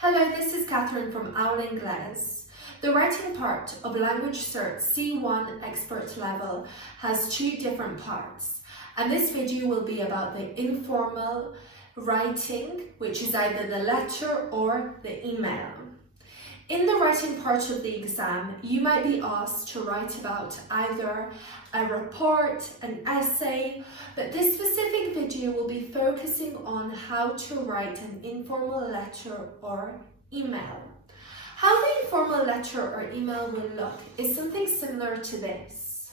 Hello, this is Catherine from Aula Inglés. The writing part of LanguageCert C1 expert level has two different parts, and this video will be about the informal writing, which is either the letter or the email. In the writing part of the exam, you might be asked to write about either a report, an essay, but this specific video will be focusing on how to write an informal letter or email. How the informal letter or email will look is something similar to this,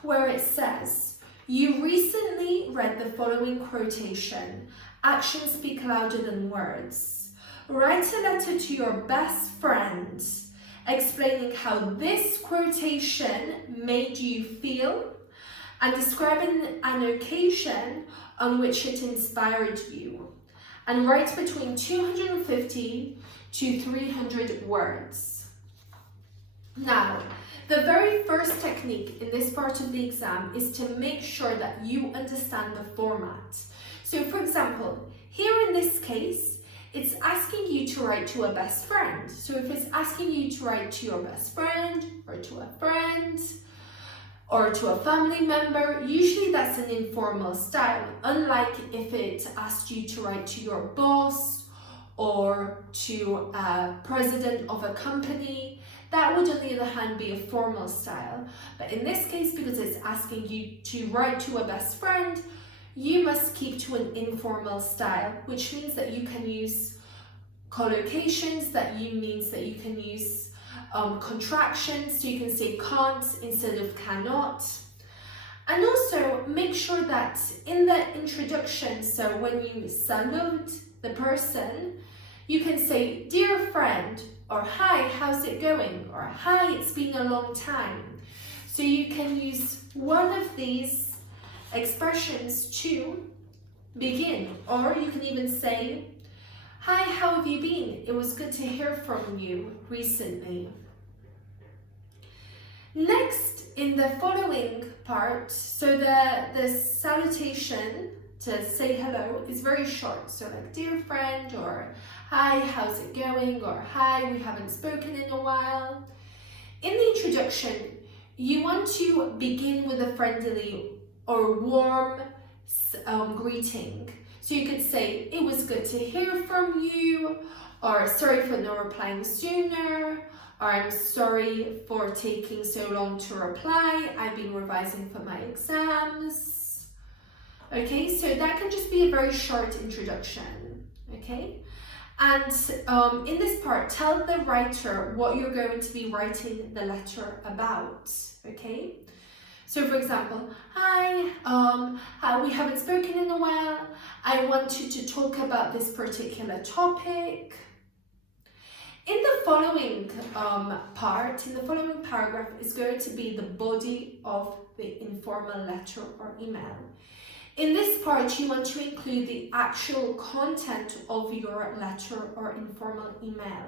where it says, "You recently read the following quotation, 'Actions speak louder than words.' Write a letter to your best friend explaining how this quotation made you feel and describing an occasion on which it inspired you. And write between 250 to 300 words. Now, the very first technique in this part of the exam is to make sure that you understand the format. So for example, here in this case, it's asking you to write to a best friend. So if it's asking you to write to your best friend or to a friend or to a family member, usually that's an informal style, unlike if it asked you to write to your boss or to a president of a company. That would, on the other hand, be a formal style. But in this case, because it's asking you to write to a best friend, you must keep to an informal style, which means that you can use collocations, means that you can use contractions, so you can say can't instead of cannot. And also make sure that in the introduction, so when you salute the person, you can say, "Dear friend," or "Hi, how's it going?" or "Hi, it's been a long time." So you can use one of these expressions to begin, or you can even say, "Hi, how have you been? It was good to hear from you recently." Next, in the following part, so the salutation to say hello is very short, so like "Dear friend," or "Hi, how's it going?" or "Hi, we haven't spoken in a while." In the introduction, you want to begin with a friendly or warm greeting. So you could say, "It was good to hear from you," or "Sorry for not replying sooner," or "I'm sorry for taking so long to reply. I've been revising for my exams." Okay, so that can just be a very short introduction, okay? And in this part, tell the writer what you're going to be writing the letter about, okay? So for example, "Hi, we haven't spoken in a while. I wanted to talk about this particular topic." In the following part, in the following paragraph, is going to be the body of the informal letter or email. In this part, you want to include the actual content of your letter or informal email.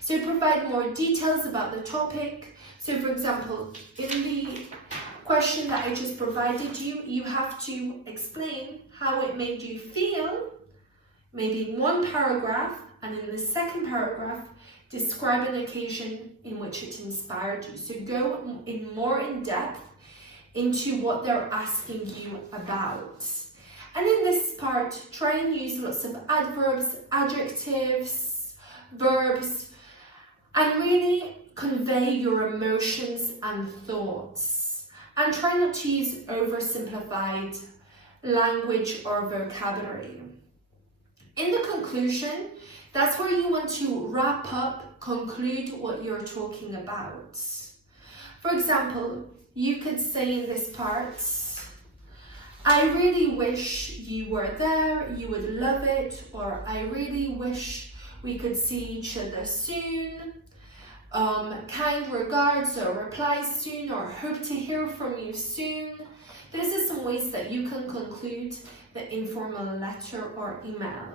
So provide more details about the topic. So for example, in the question that I just provided you, you have to explain how it made you feel, maybe in one paragraph, and in the second paragraph, describe an occasion in which it inspired you. So go more in depth into what they're asking you about. And in this part, try and use lots of adverbs, adjectives, verbs, and really convey your emotions and thoughts. And try not to use oversimplified language or vocabulary. In the conclusion, that's where you want to wrap up, conclude what you're talking about. For example, you could say in this part, "I really wish you were there, you would love it," or "I really wish we could see each other soon. Kind regards," or "reply soon," or "hope to hear from you soon." Those are some ways that you can conclude the informal letter or email.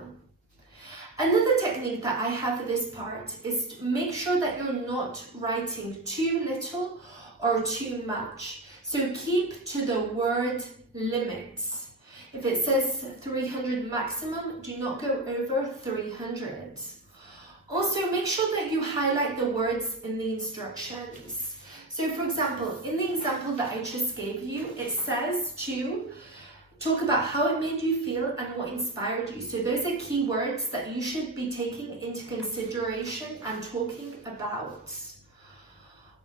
Another technique that I have for this part is to make sure that you're not writing too little or too much. So keep to the word limits. If it says 300 maximum, do not go over 300. Also, make sure that you highlight the words in the instructions. So for example, in the example that I just gave you, it says to talk about how it made you feel and what inspired you. So those are key words that you should be taking into consideration and talking about.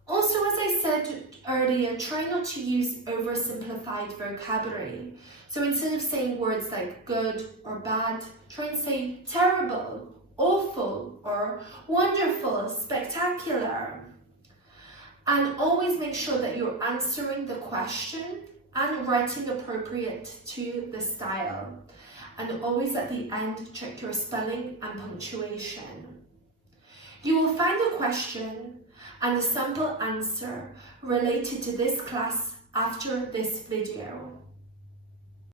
Also, as I said earlier, try not to use oversimplified vocabulary. So instead of saying words like good or bad, try and say terrible, awful, or wonderful, spectacular. And always make sure that you're answering the question and writing appropriate to the style. And always at the end, check your spelling and punctuation. You will find a question and a sample answer related to this class after this video.